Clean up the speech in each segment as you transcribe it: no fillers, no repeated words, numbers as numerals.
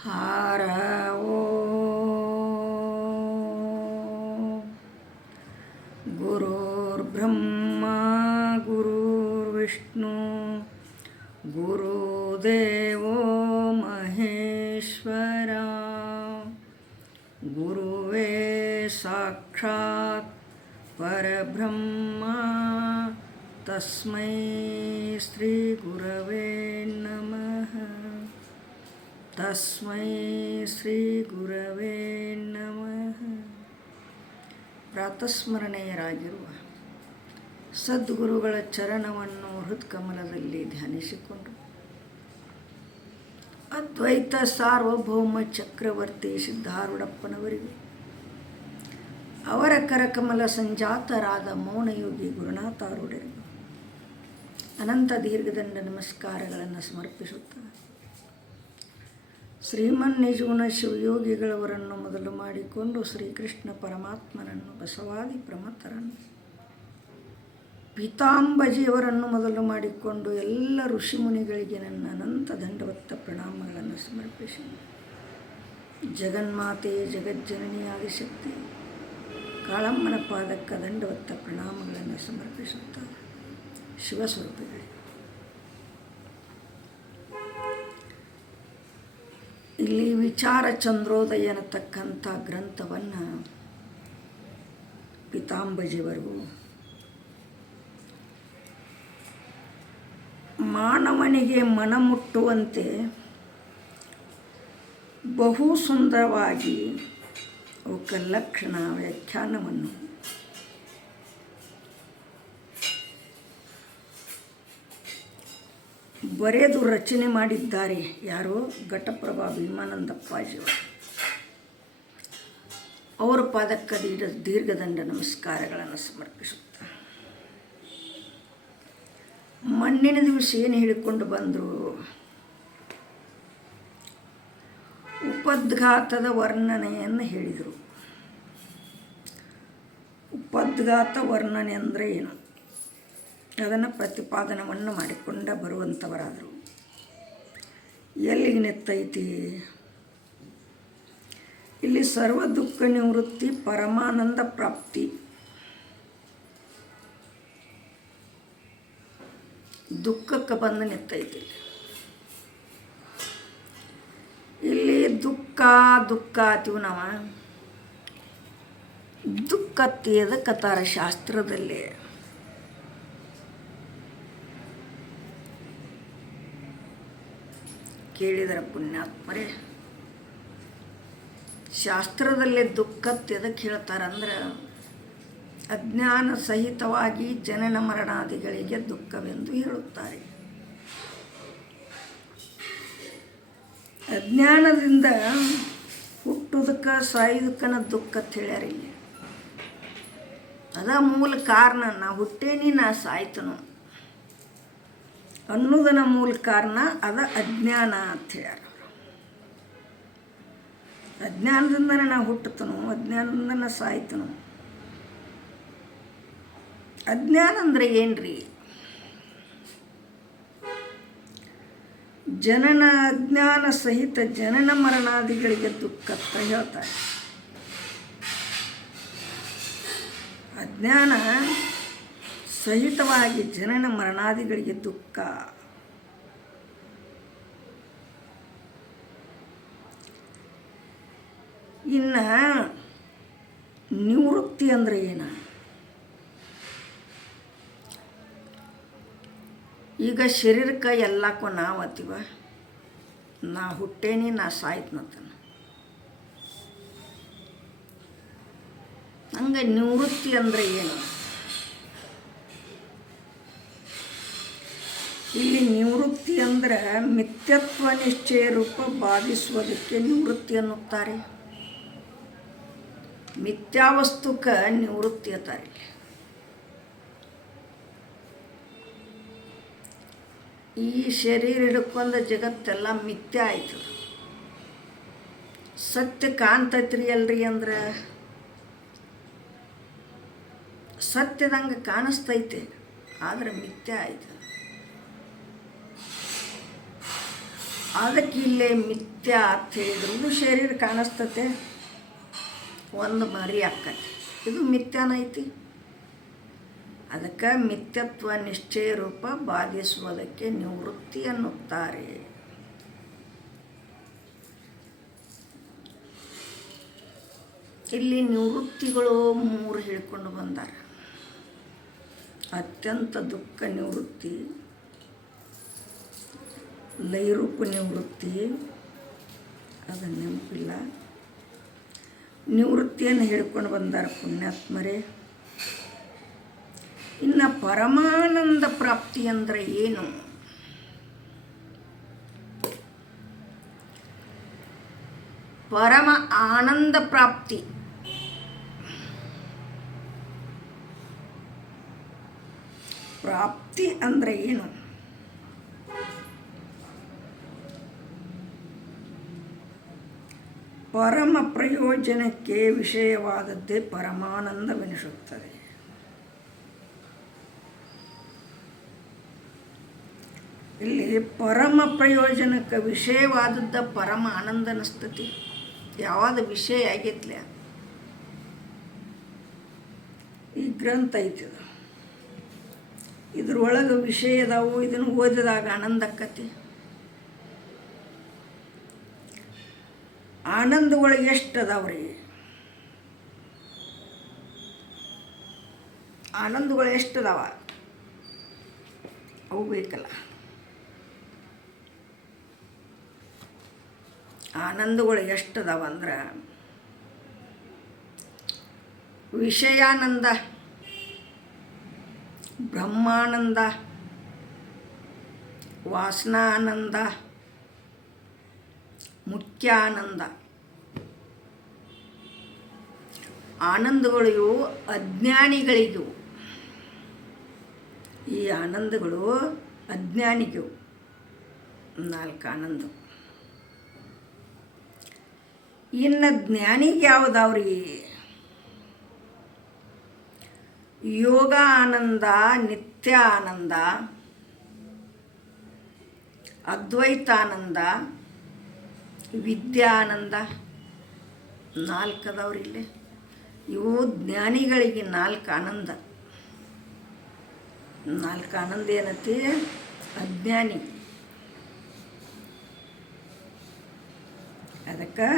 ಹಾರವೋ ಗುರುರ್ಬ್ರಹ್ಮ ಗುರುರ್ವಿಷ್ಣು ಗುರುದೇವೋ ಮಹೇಶ್ವರ ಗುರುವೇ ಸಾಕ್ಷಾತ್ ಪರಬ್ರಹ್ಮ ತಸ್ಮೈ ಶ್ರೀ ಗುರವೇ ನಮಃ. ತಸ್ಮೈ ಶ್ರೀ ಗುರವೇ ನಮಃ. ಪ್ರಾತಸ್ಮರಣೀಯರಾಗಿರುವ ಸದ್ಗುರುಗಳ ಚರಣವನ್ನು ಹೃತ್ಕಮಲದಲ್ಲಿ ಧ್ಯಾನಿಸಿಕೊಂಡು ಅದ್ವೈತ ಸಾರ್ವಭೌಮ ಚಕ್ರವರ್ತಿ ಸಿದ್ಧಾರೂಢಪ್ಪನವರಿಗೂ ಅವರ ಕರಕಮಲ ಸಂಜಾತರಾದ ಮೌನಯೋಗಿ ಗುರುನಾಥಾರೂಢರಿಗೂ ಅನಂತ ದೀರ್ಘದಂಡ ನಮಸ್ಕಾರಗಳನ್ನು ಸಮರ್ಪಿಸುತ್ತಾರೆ. ಶ್ರೀಮನ್ ನಿಜಗುಣ ಶಿವಯೋಗಿಗಳವರನ್ನು ಮೊದಲು ಮಾಡಿಕೊಂಡು ಶ್ರೀಕೃಷ್ಣ ಪರಮಾತ್ಮನನ್ನು, ಬಸವಾದಿ ಪ್ರಮಥರನ್ನು, ಪೀತಾಂಬಜಿಯವರನ್ನು ಮೊದಲು ಮಾಡಿಕೊಂಡು ಎಲ್ಲ ಋಷಿಮುನಿಗಳಿಗೆ ನನ್ನ ಅನಂತ ದಂಡವತ್ತ ಪ್ರಣಾಮಗಳನ್ನು ಸಮರ್ಪಿಸಿ ಜಗನ್ಮಾತೆ ಜಗಜ್ಜನನಿ ಆದಿಶಕ್ತಿ ಕಾಳಮ್ಮನ ಪಾದಕ್ಕ ದಂಡವತ್ತ ಪ್ರಣಾಮಗಳನ್ನು ಸಮರ್ಪಿಸುತ್ತಾರೆ. ಶಿವಸ್ವರೂಪಿಗಳೇ, ಇಲ್ಲಿ ವಿಚಾರ ಚಂದ್ರೋದಯ ಅನ್ನತಕ್ಕಂಥ ಗ್ರಂಥವನ್ನು ಪೀತಾಂಬಜಿಯವರು ಮಾನವನಿಗೆ ಮನಮುಟ್ಟುವಂತೆ ಬಹು ಸುಂದರವಾಗಿ ಅವಕ್ಕೆ ಲಕ್ಷಣ ವ್ಯಾಖ್ಯಾನವನ್ನು ಬರೆದು ರಚನೆ ಮಾಡಿದ್ದಾರೆ. ಯಾರೋ ಘಟಪ್ರಭಾ ಭೀಮಾನಂದಪ್ಪಾಜಿಯವರು. ಅವರ ಪಾದಕ್ಕೆ ದೀರ್ಘದಂಡ ನಮಸ್ಕಾರಗಳನ್ನು ಸಮರ್ಪಿಸುತ್ತಾರೆ. ಮಣ್ಣಿನ ದಿವಸ ಏನು ಹೇಳಿಕೊಂಡು ಬಂದರು? ಉಪದ್ಘಾತದ ವರ್ಣನೆಯನ್ನು ಹೇಳಿದರು. ಉಪದ್ಘಾತ ವರ್ಣನೆ ಅಂದರೆ ಏನು? ಅದನ್ನು ಪ್ರತಿಪಾದನವನ್ನು ಮಾಡಿಕೊಂಡ ಬರುವಂಥವರಾದರು. ಎಲ್ಲಿಗೆ ನೆತ್ತೈತಿ? ಇಲ್ಲಿ ಸರ್ವ ದುಃಖ ನಿವೃತ್ತಿ, ಪರಮಾನಂದ ಪ್ರಾಪ್ತಿ, ದುಃಖಕ್ಕೆ ಬಂದು ನೆತ್ತೈತಿ. ಇಲ್ಲಿ ದುಃಖ ದುಃಖ ಆತೀವಿ ನಾವು. ದುಃಖ ಎದಕ್ಕತ್ತಾರ ಶಾಸ್ತ್ರದಲ್ಲಿ? ಕೇಳಿದರ ಪುಣ್ಯಾತ್ಮರೇ, ಶಾಸ್ತ್ರದಲ್ಲಿ ದುಃಖ ಎದಕ್ಕೆ ಹೇಳ್ತಾರಂದ್ರೆ ಅಜ್ಞಾನ ಸಹಿತವಾಗಿ ಜನನ ಮರಣಾದಿಗಳಿಗೆ ದುಃಖವೆಂದು ಹೇಳುತ್ತಾರೆ. ಅಜ್ಞಾನದಿಂದ ಹುಟ್ಟುದಕ್ಕೆ ಸಾಯುವುದಕ್ಕನ ದುಃಖ ಹೇಳ್ಯಾರಿಲ್ಲ. ಅದ ಮೂಲ ಕಾರಣ. ನಾ ಹುಟ್ಟೇನಿ, ನಾ ಸಾಯ್ತನು ಅನ್ನೋದನ್ನ ಮೂಲ ಕಾರಣ ಅದ ಅಜ್ಞಾನ ಅಂತ ಹೇಳ್ಯಾರ. ಅಜ್ಞಾನದಿಂದನೇ ನಾ ಹುಟ್ಟುತ್ತನು, ಅಜ್ಞಾನದಿಂದ ನಾ ಸಾಯ್ತನು. ಅಜ್ಞಾನ ಅಂದರೆ ಏನ್ರಿ? ಜನನ ಅಜ್ಞಾನ ಸಹಿತ ಜನನ ಮರಣಾದಿಗಳಿಗೆ ದುಃಖ ಅಂತ ಹೇಳ್ತಾರೆ. ಅಜ್ಞಾನ ಸಹಿತವಾಗಿ ಜನನ ಮರಣಾದಿಗಳಿಗೆ ದುಃಖ. ಇನ್ನು ನಿವೃತ್ತಿ ಅಂದರೆ ಏನು? ಈಗ ಶರೀರಕ್ಕೆ ಎಲ್ಲಕ್ಕೂ ನಾವು ಅತ್ತೀವ. ನಾ ಹುಟ್ಟೇನಿ, ನಾ ಸಾಯ್ತನಂತ. ಹಂಗೆ ನಿವೃತ್ತಿ ಅಂದರೆ ಏನು? ಇಲ್ಲಿ ನಿವೃತ್ತಿ ಅಂದರೆ ಮಿಥ್ಯತ್ವ ನಿಶ್ಚಯ ರೂಪ ಬಾಧಿಸುವುದಕ್ಕೆ ನಿವೃತ್ತಿ ಅನ್ನುತ್ತಾರೆ. ಮಿಥ್ಯಾವಸ್ತುಕ್ಕೆ ನಿವೃತ್ತಿ ಅಂತಾರೆ. ಈ ಶರೀರ ಹಿಡ್ಕೊಂಡು ಜಗತ್ತೆಲ್ಲ ಮಿಥ್ಯ ಆಯ್ತು. ಸತ್ಯ ಕಾಣ್ತೈತ್ರಿ ಅಲ್ರಿ ಅಂದ್ರೆ ಸತ್ಯದಂಗೆ ಕಾಣಿಸ್ತೈತೆ, ಆದರೆ ಮಿಥ್ಯ ಆಯ್ತು. ಅದಕ್ಕೆ ಇಲ್ಲೇ ಮಿಥ್ಯ ಅಂತ ಹೇಳಿದ್ರು. ಇದು ಶರೀರ ಕಾಣಿಸ್ತತೆ, ಒಂದು ಮರಿ ಆಕ್ಕತಿ, ಇದು ಮಿಥ್ಯಾನ ಐತಿ. ಅದಕ್ಕೆ ಮಿಥ್ಯತ್ವ ನಿಶ್ಚಯ ರೂಪ ಬಾಧಿಸುವುದಕ್ಕೆ ನಿವೃತ್ತಿ ಅನ್ನುತ್ತಾರೆ. ಇಲ್ಲಿ ನಿವೃತ್ತಿಗಳು 3 ಹೇಳ್ಕೊಂಡು ಬಂದಾರ. ಅತ್ಯಂತ ದುಃಖ ನಿವೃತ್ತಿ, ಲೈರೂಪ ನಿವೃತ್ತಿ, ಅದು ನೆನಪಿಲ್ಲ. ನಿವೃತ್ತಿಯನ್ನು ಹೇಳ್ಕೊಂಡು ಬಂದಾರ ಪುಣ್ಯಾತ್ಮರೇ. ಇನ್ನು ಪರಮಾನಂದ ಪ್ರಾಪ್ತಿ ಅಂದರೆ ಏನು? ಪರಮ ಆನಂದ ಪ್ರಾಪ್ತಿ ಅಂದರೆ ಏನು? ಪರಮ ಪ್ರಯೋಜನಕ್ಕೆ ವಿಷಯವಾದದ್ದೇ ಪರಮಾನಂದವೆನಿಸುತ್ತದೆ. ಇಲ್ಲಿ ಪರಮ ಪ್ರಯೋಜನಕ್ಕೆ ವಿಷಯವಾದದ್ದ ಪರಮ ಆನಂದ ಅನಿಸ್ತತಿ. ಯಾವಾಗ ವಿಷಯ ಆಗೈತ್ಲೆ, ಈ ಗ್ರಂಥ ಐತಿ, ಇದ್ರೊಳಗೆ ವಿಷಯ ಅದಾವು. ಇದನ್ನು ಓದಿದಾಗ ಆನಂದ ಆಕ್ಕತಿ. ಆನಂದಗಳು ಎಷ್ಟು ಅದಾವ್ರಿ? ಆನಂದಗಳು ಎಷ್ಟು ಅದಾವ? ಅವು ಬೇಕಲ್ಲ. ಆನಂದಗಳು ಎಷ್ಟು ಅದಾವ ಅಂದ್ರೆ, ವಿಷಯಾನಂದ, ಬ್ರಹ್ಮಾನಂದ, ವಾಸನಾನಂದ, ಮುಖ್ಯ ಆನಂದ. ಆನಂದಗಳು ಇವು ಅಜ್ಞಾನಿಗಳಿಗೂ. ಈ ಆನಂದಗಳು ಅಜ್ಞಾನಿಗೂ 4 ಆನಂದ. ಇನ್ನು ಜ್ಞಾನಿಗೆ ಯಾವುದಾವ್ರಿ? ಯೋಗ ಆನಂದ, ನಿತ್ಯ ಆನಂದ, ಅದ್ವೈತಾನಂದ, ವಿದ್ಯಾನಂದ, 4 ಅದಾವ್ರಿ ಇಲ್ಲಿ. ಇವು ಜ್ಞಾನಿಗಳಿಗೆ 4 ಆನಂದ. 4 ಆನಂದ ಏನತಿ? ಅಜ್ಞಾನಿ. ಅದಕ್ಕೆ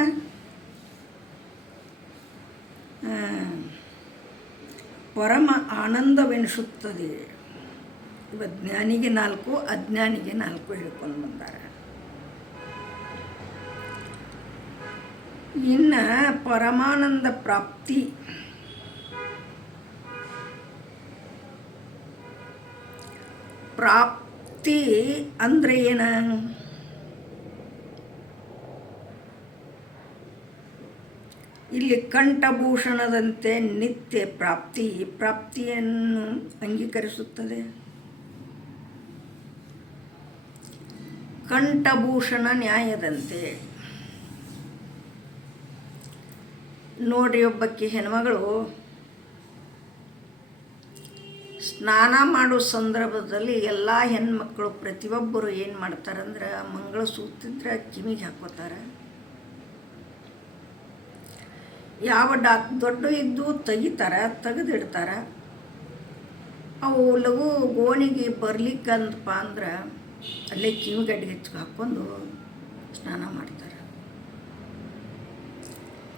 ಪರಮ ಆನಂದವೆನಿಸುತ್ತದೆ. ಇವ ಜ್ಞಾನಿಗೆ 4, ಅಜ್ಞಾನಿಗೆ 4 ಹೇಳ್ಕೊಂಡು ಬಂದಾರ. ಇನ್ನು ಪರಮಾನಂದ ಪ್ರಾಪ್ತಿ ಅಂದರೆ ಏನ? ಇಲ್ಲಿ ಕಂಠಭೂಷಣದಂತೆ ನಿತ್ಯ ಪ್ರಾಪ್ತಿಯನ್ನು ಅಂಗೀಕರಿಸುತ್ತದೆ. ಕಂಠಭೂಷಣ ನ್ಯಾಯದಂತೆ. ನೋಡ್ರಿ, ಒಬ್ಬಕ್ಕೆ ಹೆಣ್ಮಗಳು ಸ್ನಾನ ಮಾಡೋ ಸಂದರ್ಭದಲ್ಲಿ ಎಲ್ಲ ಹೆಣ್ಮಕ್ಳು ಪ್ರತಿಯೊಬ್ಬರು ಏನು ಮಾಡ್ತಾರಂದ್ರೆ, ಮಂಗಳಸೂತ್ರ ಕಿವಿಗೆ ಹಾಕೋತಾರೆ. ಯಾವ ದೊಡ್ಡ ಇದ್ದು ತೆಗಿತಾರೆ, ತೆಗೆದಿಡ್ತಾರೆ. ಅವು ಲಘು ಗೋಣಿಗೆ ಬರ್ಲಿಕ್ಕಂತಪ್ಪ ಅಂದ್ರೆ ಅಲ್ಲೇ ಕಿವಿಗಡ್ಗೆ ಹಾಕ್ಕೊಂಡು ಸ್ನಾನ ಮಾಡ್ತಾರೆ.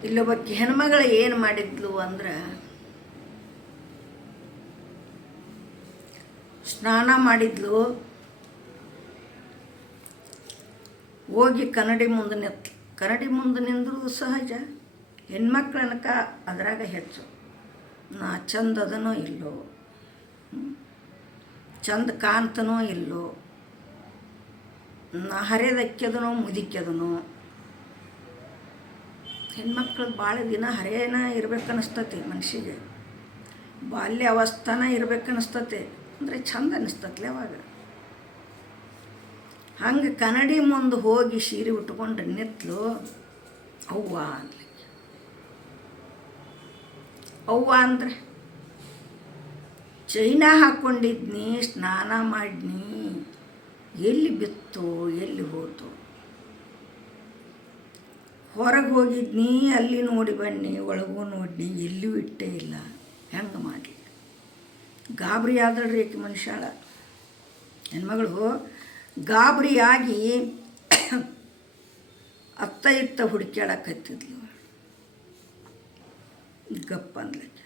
ಇಲ್ಲೊಬ್ಬಕ್ಕೆ ಹೆಣ್ಮಗಳು ಏನು ಮಾಡಿದ್ಲು ಅಂದ್ರೆ, ಸ್ನಾನ ಮಾಡಿದ್ಲು, ಹೋಗಿ ಕನ್ನಡಿ ಮುಂದೆ ನಿಂದ್ರೂ ಸಹಜ. ಹೆಣ್ಮಕ್ಳ ಅನ್ಕ ಅದ್ರಾಗ ಹೆಚ್ಚು ನಾ ಚಂದ ಅದನೋ ಇಲ್ಲೋ, ಚಂದ ಕಾಣ್ತನೋ ಇಲ್ಲೋ, ನಾ ಹರಿದಕ್ಕೆದನೋ ಮುದಿಕ್ಕೆದನೋ. ಹೆಣ್ಮಕ್ಳು ಭಾಳ ದಿನ ಹರೇನ ಇರ್ಬೇಕನ್ನಿಸ್ತತಿ ಮನುಷ್ಯಗೆ, ಬಾಲ್ಯ ಅವಸ್ಥಾನ ಇರ್ಬೇಕನ್ನಿಸ್ತತಿ. ಅಂದರೆ ಚಂದ ಅನ್ನಿಸ್ತತ್ಲೆ ಅವಾಗ. ಹಂಗೆ ಕನ್ನಡಿ ಮುಂದೆ ಹೋಗಿ ಸೀರೆ ಉಟ್ಕೊಂಡು ನಿತ್ಲು. ಅವ್ವ ಅಂದ್ಲಿ. ಅವ್ವ ಅಂದರೆ ಚೈನಾ ಹಾಕ್ಕೊಂಡಿದ್ನಿ, ಸ್ನಾನ ಮಾಡಿನಿ, ಎಲ್ಲಿ ಬಿತ್ತು ಎಲ್ಲಿ ಹೋತು. ಹೊರಗೆ ಹೋಗಿದ್ನಿ, ಅಲ್ಲಿ ನೋಡಿ ಬನ್ನಿ, ಒಳಗೂ ನೋಡಿನಿ, ಎಲ್ಲಿಯೂ ಇಟ್ಟೇ ಇಲ್ಲ. ಹೆಂಗೆ ಮಾಡಲಿ? ಗಾಬರಿ ಆದಳ್ರಿ ಆಕೆ ಮನುಷ್ಯಾಳ. ಹೆಣ್ಮಗಳು ಗಾಬರಿಯಾಗಿ ಅತ್ತ ಇತ್ತ ಹುಡುಕ್ಯಾಡಕತ್ತಿದ್ಲು. ಗಪ್ಪ ಅಂದ್ಲಕ್ಕೆ.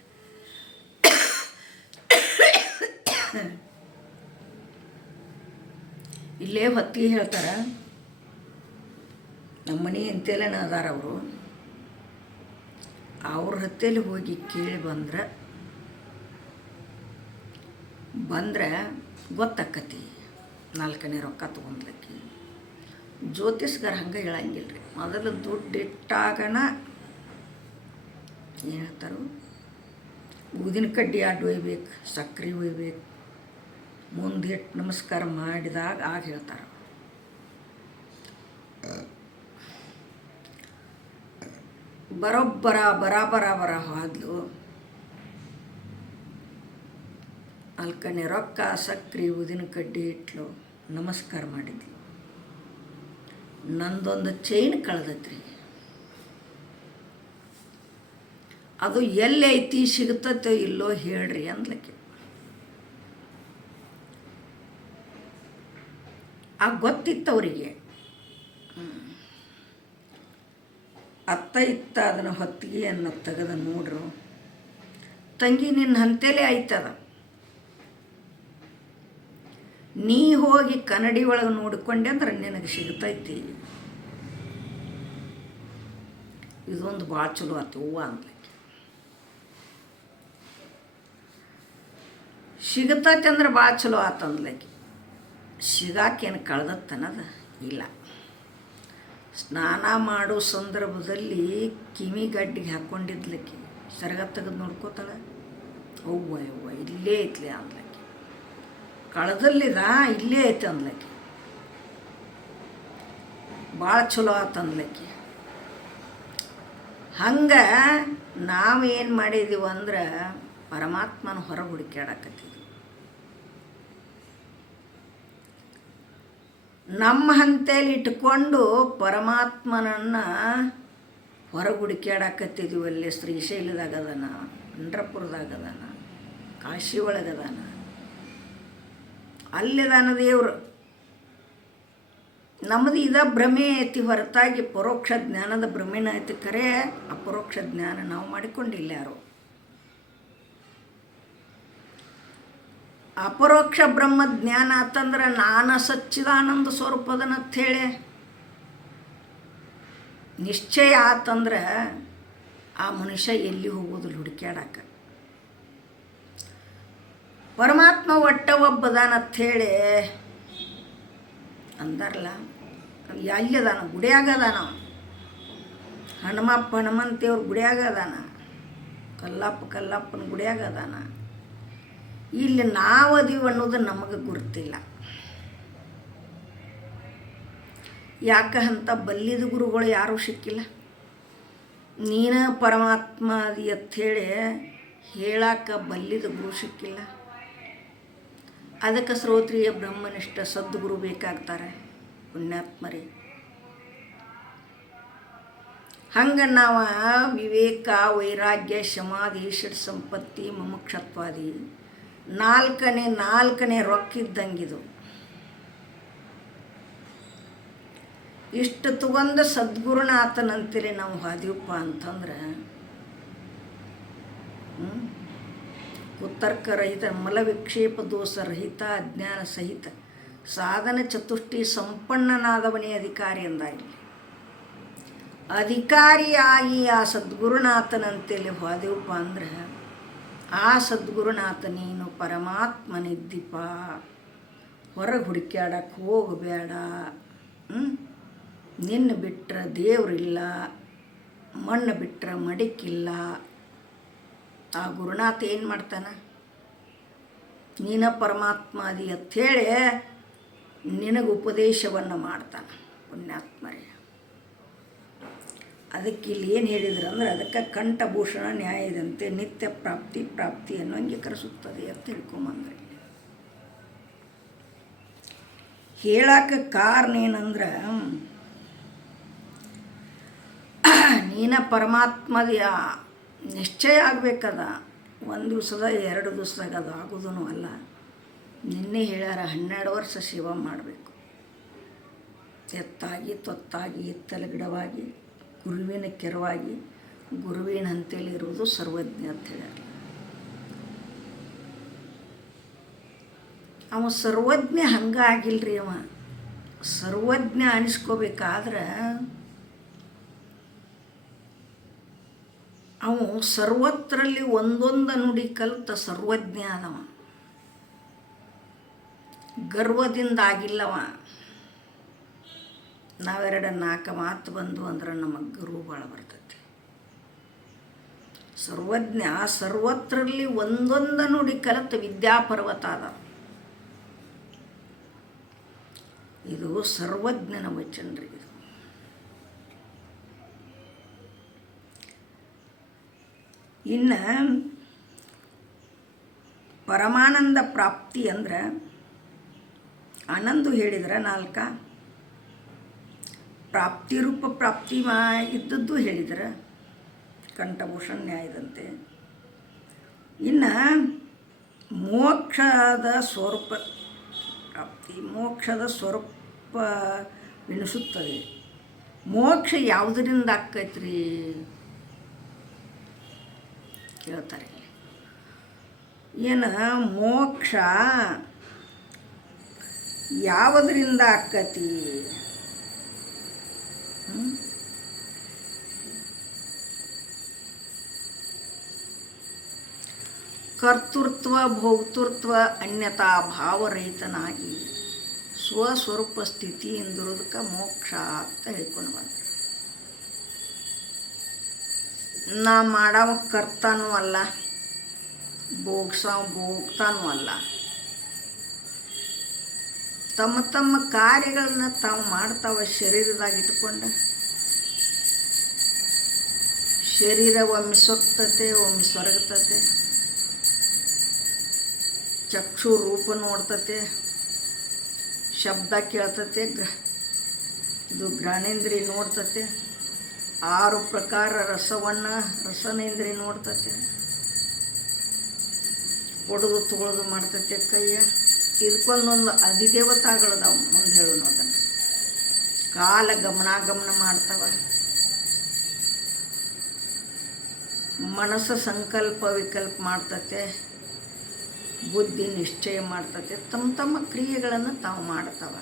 ಇಲ್ಲೇ ಹೊತ್ತಿಗೆ ಹೇಳ್ತಾರೆ, ನಮ್ಮ ಮನೆ ಅಂತೆಲ್ಲನ ಅದಾರ ಅವರು. ಅವ್ರ ಹತ್ತೇಲಿ ಹೋಗಿ ಕೇಳಿ ಬಂದ್ರೆ ಗೊತ್ತಾಕತಿ. 4 ರೊಕ್ಕ ತೊಗೊಂಡ್ಲಕ್ಕಿ. ಜ್ಯೋತಿಷ್ಗಾರ ಹಂಗೆ ಹೇಳಂಗಿಲ್ಲ ರೀ. ಮೊದಲು ದುಡ್ಡಿಟ್ಟಾಗಣ ಏನು ಹೇಳ್ತಾರೋ, ಊದಿನ ಕಡ್ಡಿ ಅಡ್ಡು ಒಯ್ಬೇಕು, ಸಕ್ರೆ ಒಯ್ಬೇಕು, ಮುಂದೆ ಇಟ್ಟು ನಮಸ್ಕಾರ ಮಾಡಿದಾಗ ಆಗ ಹೇಳ್ತಾರೆ. ಬರ ಹೋದ್ಲು. 4 ರೊಕ್ಕ, ಸಕ್ರೆ, ಊದಿನ ಕಡ್ಡಿ ಇಟ್ಲು, ನಮಸ್ಕಾರ ಮಾಡಿದ್ಲು. ನಂದೊಂದು ಚೈನ್ ಕಳೆದತ್ರಿ. ಅದು ಎಲ್ಲಿ ಐತಿ, ಸಿಗುತ್ತೋ ಇಲ್ಲೋ ಹೇಳ್ರಿ ಅಂದ್ಲಕ್ಕೆ. ಗೊತ್ತಿತ್ತು ಅವರಿಗೆ. ಅತ್ತ ಇತ್ತ ಅದನ್ನು ಹೊತ್ತಿಗೆಯನ್ನು ತೆಗೆದು ನೋಡ್ರು. ತಂಗಿ, ನಿನ್ನ ಹಂತೇಲೆ ಆಯ್ತದ. ನೀ ಹೋಗಿ ಕನ್ನಡಿ ಒಳಗೆ ನೋಡಿಕೊಂಡೆ ಅಂದ್ರೆ ನಿನಗೆ ಸಿಗ್ತೈತಿ. ಇದೊಂದು ಭಾಳ ಚಲೋ ಆಯ್ತು ಹೂವು ಅಂದ್ಲಕ್ಕೆ. ಸಿಗತೈತಿ ಅಂದ್ರೆ ಭಾಳ ಚಲೋ ಆತು ಅಂದ್ಲಕ್ಕೆ. ಸಿಗಾಕೇನು ಕಳ್ದತ್ತನ್ನದ ಇಲ್ಲ. ಸ್ನಾನ ಮಾಡೋ ಸಂದರ್ಭದಲ್ಲಿ ಕಿವಿಗಡ್ಡಿಗೆ ಹಾಕ್ಕೊಂಡಿದ್ಲಕ್ಕೆ. ಸರಗ ತೆಗೆದು ನೋಡ್ಕೋತಾಳೆ. ಅವ್ವ ಇಲ್ಲೇ ಐತ್ಲೆ ಅಂದ್ಲಕ್ಕೆ. ಕಳೆದಲ್ಲಿದ ಇಲ್ಲೇ ಐತೆ ಅಂದ್ಲಕ್ಕೆ. ಭಾಳ ಚಲೋ ಆತು ಅಂದ್ಲಕ್ಕೆ. ಹಂಗೆ ನಾವೇನು ಮಾಡಿದೀವಿ ಅಂದ್ರೆ ಪರಮಾತ್ಮನ ಹೊರಗೆ ಹುಡುಕ್ಯಾಡಕತ್ತೀವಿ. ನಮ್ಮ ಹಂತೇಲಿ ಇಟ್ಕೊಂಡು ಪರಮಾತ್ಮನನ್ನು ಹೊರಗೆ ಹುಡುಕ್ಯಾಡಕತ್ತಿದ್ವಿ. ಅಲ್ಲಿ ಶ್ರೀಶೈಲದಾಗದಾನ, ಪಂಢರಪುರದಾಗದಾನ, ಕಾಶಿ ಒಳಗದಾನ, ಅಲ್ಲಿದಾನ ದೇವರು. ನಮ್ಮದು ಇದ ಭ್ರಮೆ ಐತಿ ಹೊರತಾಗಿ ಪರೋಕ್ಷ ಜ್ಞಾನದ ಭ್ರಮೆನ ಐತಿ. ಖರೆ ಅಪರೋಕ್ಷ ಜ್ಞಾನ ನಾವು ಮಾಡಿಕೊಂಡಿಲ್ಲ ಯಾರು. ಅಪರೋಕ್ಷ ಬ್ರಹ್ಮ ಜ್ಞಾನ ಆತಂದ್ರೆ ನಾನು ಸಚ್ಚಿದಾನಂದ ಸ್ವರೂಪದನಂಥೇಳಿ ನಿಶ್ಚಯ ಆತಂದ್ರೆ ಆ ಮನುಷ್ಯ ಎಲ್ಲಿ ಹೋಗೋದಿಲ್ಲ ಹುಡುಕ್ಯಾಡಕ. ಪರಮಾತ್ಮ ಒಟ್ಟ ಒಬ್ಬದಾನಂಥೇಳಿ ಅಂದಾರಲ್ಲ, ಎಲ್ಲಿದಾನ? ಗುಡಿಯಾಗದಾನ. ಹನುಮಂತೇವ್ರ ಗುಡಿಯಾಗದಾನ, ಕಲ್ಲಪ್ಪನ ಗುಡಿಯಾಗದಾನ. ಇಲ್ಲಿ ನಾವದೀವಿ ಅನ್ನೋದು ನಮಗೆ ಗುರುತಿಲ್ಲ. ಯಾಕಂತ ಬಲ್ಲಿದ ಗುರುಗಳು ಯಾರೂ ಸಿಕ್ಕಿಲ್ಲ. ನೀನ ಪರಮಾತ್ಮ ಅದಿ ಅಂಥೇಳಿ ಹೇಳಾಕ ಬಲ್ಲಿದ ಗುರು ಸಿಕ್ಕಿಲ್ಲ. ಅದಕ್ಕೆ ಶ್ರೋತ್ರಿಯ ಬ್ರಹ್ಮನಿಷ್ಠ ಸದ್ಗುರು ಬೇಕಾಗ್ತಾರೆ, ಪುಣ್ಯಾತ್ಮರೇ. ಹಂಗೆ ನಾವು ವಿವೇಕ, ವೈರಾಗ್ಯ, ಸಮಾಧಿ, ಷಡ್ ಸಂಪತ್ತಿ, ಮುಮುಕ್ಷತ್ವಾದಿ ನಾಲ್ಕನೇ ರೊಕ್ಕಿದ್ದಂಗಿದು. ಇಷ್ಟು ತಗೊಂಡು ಸದ್ಗುರುನಾಥನಂತೇಳಿ ನಾವು ಹಾದಿವಪ್ಪ ಅಂತಂದ್ರೆ ಕುತರ್ಕರಹಿತ, ಮಲವಿಕ್ಷೇಪ ದೋಷರಹಿತ, ಅಜ್ಞಾನ ಸಹಿತ, ಸಾಧನ ಚತುಷ್ಟಿ ಸಂಪನ್ನನಾದವನೇ ಅಧಿಕಾರಿ ಅಂದಾಗಲಿ. ಅಧಿಕಾರಿಯಾಗಿ ಆ ಸದ್ಗುರುನಾಥನಂತೇಳಿ ಹೋದೆವಪ್ಪ ಅಂದ್ರೆ ಆ ಸದ್ಗುರುನಾಥ ನೀನು ಪರಮಾತ್ಮನಿದ್ದೀಪ, ಹೊರಗೆ ಹುಡುಕ್ಯಾಡಕ್ಕೆ ಹೋಗಬೇಡ. ನಿನ್ನ ಬಿಟ್ಟರೆ ದೇವರಿಲ್ಲ, ಮಣ್ಣು ಬಿಟ್ಟರೆ ಮಡಿಕಿಲ್ಲ. ಆ ಗುರುನಾಥ ಏನು ಮಾಡ್ತಾನೆ? ನೀನ ಪರಮಾತ್ಮ ಅದಿ ಅಂಥೇಳಿ ನಿನಗೆ ಉಪದೇಶವನ್ನು ಮಾಡ್ತಾನೆ, ಪುಣ್ಯಾತ್ಮರೇ. ಅದಕ್ಕೆ ಇಲ್ಲಿ ಏನು ಹೇಳಿದ್ರು ಅಂದ್ರೆ, ಅದಕ್ಕೆ ಕಂಠಭೂಷಣ ನ್ಯಾಯದಂತೆ ನಿತ್ಯ ಪ್ರಾಪ್ತಿಯನ್ನು ಅಂಗೀಕರಿಸುತ್ತದೆ ಅಂತ ತಿಳ್ಕೊಂಬಂದ್ರೆ. ಹೇಳಕ್ಕೆ ಕಾರಣ ಏನಂದ್ರೆ, ನೀನ ಪರಮಾತ್ಮದ ನಿಶ್ಚಯ ಆಗಬೇಕದ. ಒಂದು ದಿವಸದ 2 ದಿವಸದಾಗ ಅದು ಆಗೋದೂ ಅಲ್ಲ. ನಿನ್ನೆ ಹೇಳ್ಯಾರ 12 ವರ್ಷ ಸೇವೆ ಮಾಡಬೇಕು. ಎತ್ತಾಗಿ ತೊತ್ತಾಗಿ ಇತ್ತಲಗಿಡವಾಗಿ ಗುರುವಿನ ಕೆರವಾಗಿ ಗುರುವಿನ ಹಂತೇಲಿ ಇರುವುದು ಸರ್ವಜ್ಞ ಅಂತ ಹೇಳ್ಯಾರ. ಅವ ಸರ್ವಜ್ಞ ಹಂಗೆ ಆಗಿಲ್ರಿ. ಅವ ಸರ್ವಜ್ಞ ಅನಿಸ್ಕೋಬೇಕಾದ್ರೆ ಅವು ಸರ್ವತ್ರಲ್ಲಿ ಒಂದೊಂದು ನುಡಿ ಕಲಿತ ಸರ್ವಜ್ಞ ಆದವ. ಗರ್ವದಿಂದ ಆಗಿಲ್ಲವ. ನಾವೆರಡು 4 ಮಾತು ಬಂದು ಅಂದ್ರೆ ನಮಗೆ ಗರ್ವ ಭಾಳ ಬರ್ತೈತಿ. ಸರ್ವಜ್ಞ ಸರ್ವತ್ರಲ್ಲಿ ಒಂದೊಂದು ನುಡಿ ಕಲಿತ ವಿದ್ಯಾಪರ್ವತ ಅದ. ಇದು ಸರ್ವಜ್ಞನ ವಚನ್ರಿ. ಇದು ಇನ್ನು ಪರಮಾನಂದ ಪ್ರಾಪ್ತಿ ಅಂದ್ರೆ ಆನಂದ ಹೇಳಿದ್ರೆ 4 ಪ್ರಾಪ್ತಿರೂಪ ಪ್ರಾಪ್ತಿ ಇದ್ದದ್ದು ಹೇಳಿದ್ರೆ ಕಂಠಭೂಷಣ ನ್ಯಾಯದಂತೆ. ಇನ್ನು ಮೋಕ್ಷದ ಸ್ವರೂಪ ಪ್ರಾಪ್ತಿ, ಮೋಕ್ಷದ ಸ್ವರೂಪವೆನಿಸುತ್ತದೆ. ಮೋಕ್ಷ ಯಾವುದರಿಂದ ಆಕ್ಕೈತ್ರಿ ಕೇಳ್ತಾರೆ. ಏನು ಮೋಕ್ಷ ಯಾವುದರಿಂದ ಆಕ್ಕತಿ? ಕರ್ತೃತ್ವ ಭೋಕ್ತೃತ್ವ ಅನ್ಯತಾ ಭಾವರಹಿತನಾಗಿ ಸ್ವಸ್ವರೂಪ ಸ್ಥಿತಿಯಿಂದಿರೋದಕ್ಕೆ ಮೋಕ್ಷ ಅಂತ ಹೇಳ್ಕೊಂಡು ಬಂದರು. ನಾ ಮಾಡವ ಕರ್ತಾನೂ ಅಲ್ಲ, ಭೋಗ್ತಾನೂ ಅಲ್ಲ. ತಮ್ಮ ತಮ್ಮ ಕಾರ್ಯಗಳನ್ನ ತಾವು ಮಾಡ್ತಾವ ಶರೀರದಾಗ ಇಟ್ಕೊಂಡು. ಶರೀರ ಒಮ್ಮೆ ಸೊಕ್ತತೆ, ಒಮ್ಮೆ ಸೊರಗತತೆ. ಚಕ್ಷು ರೂಪ ನೋಡ್ತತೆ, ಶಬ್ದ ಕೇಳ್ತತೆ, ಇದು ಘ್ರಾಣೇಂದ್ರಿಯ ನೋಡ್ತತೆ. 6 ಪ್ರಕಾರ ರಸನೇಂದ್ರಿಯ ನೋಡ್ತತೆ. ಹೊಡೆದು ತೊಗೊಳೋದು ಮಾಡ್ತತೆ ಕೈಯ. ಇದಕ್ಕೊಂದೊಂದು ಅಧಿದೇವತಾಗಳದಾವ, ಮುಂದೆ ಹೇಳೋಣ ಅದನ್ನು. ಕಾಲ ಗಮನಾಗಮನ ಮಾಡ್ತಾವ. ಮನಸ್ಸು ಸಂಕಲ್ಪ ವಿಕಲ್ಪ ಮಾಡ್ತತೆ. ಬುದ್ಧಿ ನಿಶ್ಚಯ ಮಾಡ್ತತೆ. ತಮ್ಮ ತಮ್ಮ ಕ್ರಿಯೆಗಳನ್ನು ತಾವು ಮಾಡ್ತಾವ.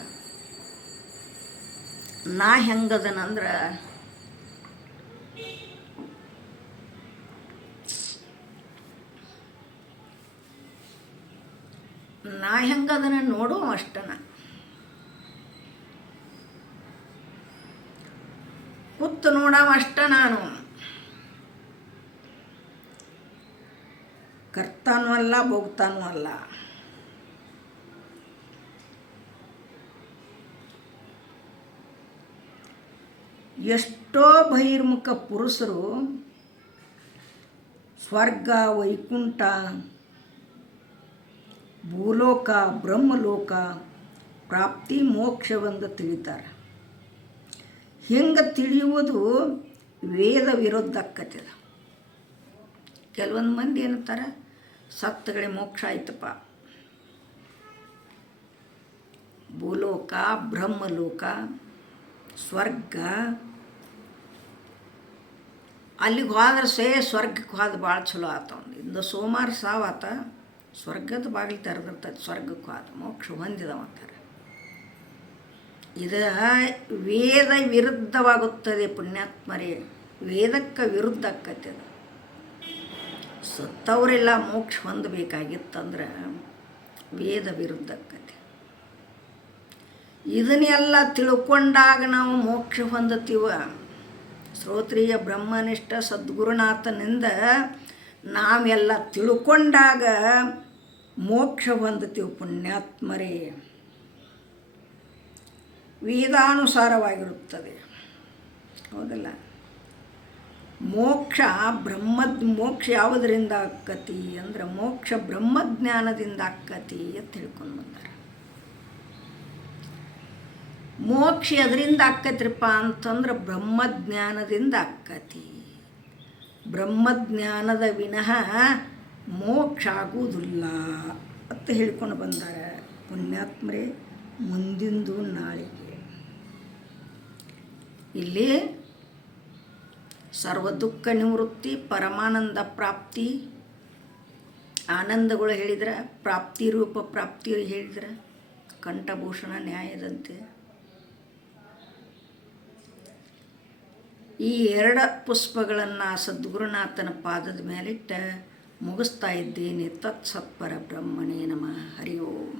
ನಾ ಹೆಂಗದನಂದ್ರೆ ನಾ ಹೆಂಗದನ ನೋಡೋ ಅಷ್ಟನ. ಕೂತು ನೋಡವ ಅಷ್ಟ ನಾನು. ಕರ್ತಾನೂ ಅಲ್ಲ, ಭೋಗ್ತಾನೂ ಅಲ್ಲ. ಎಷ್ಟೋ ಬಹಿರ್ಮುಖ ಪುರುಷರು ಸ್ವರ್ಗ, ವೈಕುಂಠ, ಭೂಲೋಕ, ಬ್ರಹ್ಮಲೋಕ ಪ್ರಾಪ್ತಿ ಮೋಕ್ಷವೆಂದು ತಿಳಿತಾರೆ. ಹಿಂಗೆ ತಿಳಿಯುವುದು ವೇದ ವಿರುದ್ಧ ಆಕ್ಕತ್ತದ. ಕೆಲವೊಂದು ಮಂದಿ ಏನಂತಾರೆ, ಸತ್ತಗಡೆ ಮೋಕ್ಷ ಆಯ್ತಪ್ಪ. ಭೂಲೋಕ, ಬ್ರಹ್ಮಲೋಕ, ಸ್ವರ್ಗ, ಅಲ್ಲಿಗೆ ಹೋದ್ರೆ ಸ್ವರ್ಗಕ್ಕೆ ಹೋದ ಭಾಳ ಚಲೋ ಆತವ. ಇಂದು ಸೋಮವಾರ ಸಾವಾತ ಸ್ವರ್ಗದ ಬಾಗಿಲು ತೆರೆದಿರ್ತದೆ. ಸ್ವರ್ಗಕ್ಕೆ ಹೋದ ಮೋಕ್ಷ ಹೊಂದಿದವ ಅಂತಾರೆ. ಇದು ವೇದ ವಿರುದ್ಧವಾಗುತ್ತದೆ ಪುಣ್ಯಾತ್ಮರೇ. ವೇದಕ್ಕೆ ವಿರುದ್ಧ ಆಕ್ಕತ್ತೆ. ಅದು ಸತ್ತವರೆಲ್ಲ ಮೋಕ್ಷ ಹೊಂದಬೇಕಾಗಿತ್ತಂದ್ರೆ ವೇದ ವಿರುದ್ಧ ಆಕ್ಕತ್ತೆ. ಇದನ್ನೆಲ್ಲ ತಿಳ್ಕೊಂಡಾಗ ನಾವು ಮೋಕ್ಷ ಹೊಂದತೀವ. ಶ್ರೋತ್ರಿಯ ಬ್ರಹ್ಮನಿಷ್ಠ ಸದ್ಗುರುನಾಥನಿಂದ ನಾವೆಲ್ಲ ತಿಳ್ಕೊಂಡಾಗ ಮೋಕ್ಷ ಹೊಂದತೀವಿ ಪುಣ್ಯಾತ್ಮರೇ. ವೇದಾನುಸಾರವಾಗಿರುತ್ತದೆ, ಹೌದಲ್ಲ? ಮೋಕ್ಷ ಮೋಕ್ಷ ಯಾವುದರಿಂದ ಆಕ್ಕತಿ ಅಂದ್ರೆ ಮೋಕ್ಷ ಬ್ರಹ್ಮಜ್ಞಾನದಿಂದ ಆಕ್ಕತಿ ಅಂತ ತಿಳ್ಕೊಂಡು ಬಂದಾರೆ. ಮೋಕ್ಷ ಅದರಿಂದ ಆಕ್ಕತ್ರಿಪ್ಪ ಅಂತಂದ್ರೆ ಬ್ರಹ್ಮಜ್ಞಾನದಿಂದ ಆಕ್ಕತಿ. ಬ್ರಹ್ಮಜ್ಞಾನದ ವಿನಃ ಮೋಕ್ಷ ಆಗುವುದಿಲ್ಲ ಅಂತ ಹೇಳ್ಕೊಂಡು ಬಂದಾರೆ ಪುಣ್ಯಾತ್ಮರೇ. ಮುಂದಿಂದು ನಾಳೆಗೆ ಇಲ್ಲಿ ಸರ್ವ ದುಃಖ ನಿವೃತ್ತಿ, ಪರಮಾನಂದ ಪ್ರಾಪ್ತಿ, ಆನಂದಗಳು ಹೇಳಿದ್ರೆ, ಪ್ರಾಪ್ತಿ ರೂಪ ಪ್ರಾಪ್ತಿ ಹೇಳಿದ್ರೆ, ಕಂಠಭೂಷಣ ನ್ಯಾಯದಂತೆ ಈ 2 ಪುಷ್ಪಗಳನ್ನು ಸದ್ಗುರುನಾಥನ ಪಾದದ ಮೇಲಿಟ್ಟು ಮುಗಿಸ್ತಾ ಇದ್ದೇನೆ. ತತ್ಸತ್ಪರ ಬ್ರಹ್ಮಣೇ ನಮಃ. ಹರಿ ಓಂ.